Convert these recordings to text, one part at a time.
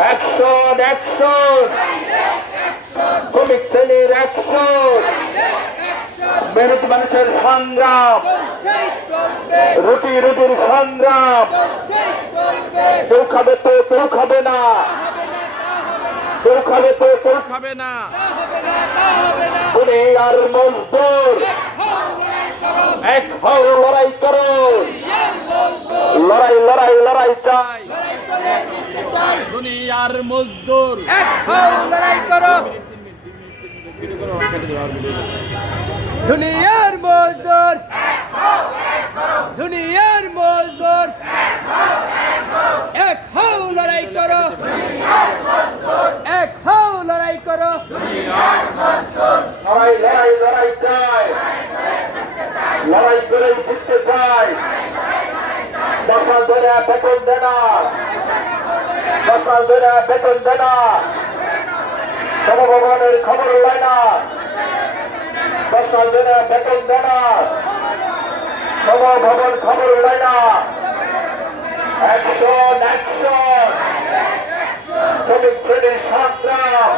action action শ্রমিক শ্রেণীর action মেহনতি মানুষের সংগ্রাম রুটি রুটির সংগ্রাম কেউ খাবে তো কেউ খাবে না কেউ খাবে তো কেউ খাবে না দুনিয়ার মজদুর এক হও লড়াই করো লড়াই লড়াই লড়াই চাই দুনিয়ার মজদুর এক হও লড়াই করো দুনিয়ার মজদুর দুনিয়ার মজদুর এক হও লড়াই করো এক হও লড়াই করো লড়াই লড়াই লড়াই চাই লড়াই করে জিততে চাই দশাল ধরে বেতন দেনা দশাল ধরে বেতন দেনা সমভবনের খবর লয় না দশাল ধরে বেতন দেনা সমভবন খবর লয় না অ্যাকশন অ্যাকশন শ্রমিক শ্রেণীর সংগ্রাম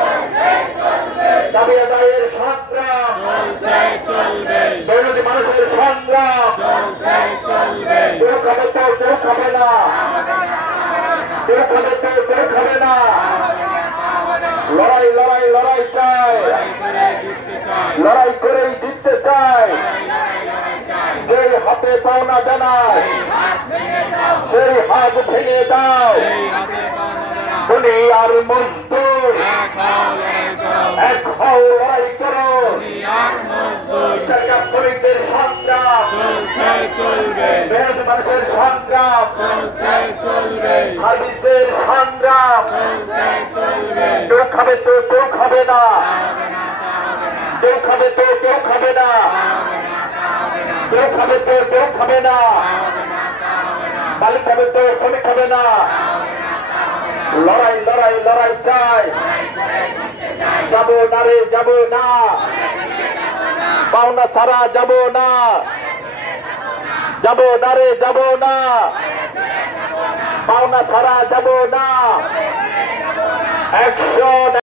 দাবি আদায়ের সংগ্রাম মেহনতি মানুষের সংগ্রাম কেউ খাবে তো কেউ খাবে না কেউ খাবে তো কেউ খাবে না লড়াই লড়াই লড়াই চাই লড়াই করেই জিততে চাই যে হাতে পাওনা জানায় সেই হাত ভেঙে দাও দুনিয়ার মজদুর এক হও লড়াই করো শ্রমিকদের সংগ্রাম মেহনতি মানুষের সংগ্রাম সার্ভিসের সংগ্রাম কেউ খাবে তো কেউ খাবে না কেউ খাবে তো কেউ খাবে না কেউ খাবে তো কেউ খাবে না মালিক খাবে তো শ্রমিক খাবে না লড়াই লড়াই লড়াই চাই যাবো না রে যাবো না পাওনা ছাড়া যাবো না যাবো না রে যাবো না পাওনা ছাড়া যাবো না অ্যাকশন